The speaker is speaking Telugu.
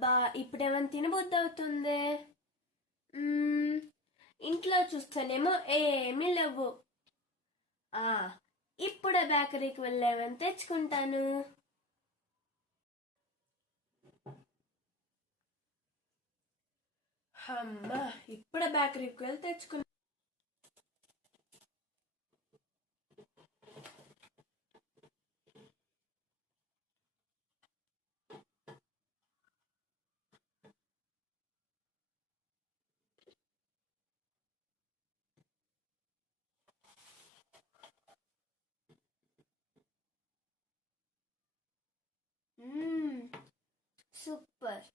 అబ్బా ఇప్పుడేమైనా తినబుద్ధి అవుతుంది. ఇంట్లో చూస్తేనేమో ఏమీ లేవు. ఇప్పుడే బేకరీకి వెళ్ళేమని తెచ్చుకుంటాను. అమ్మా ఇప్పుడే బేకరీకి వెళ్ళి తెచ్చుకున్నా. సూపర్.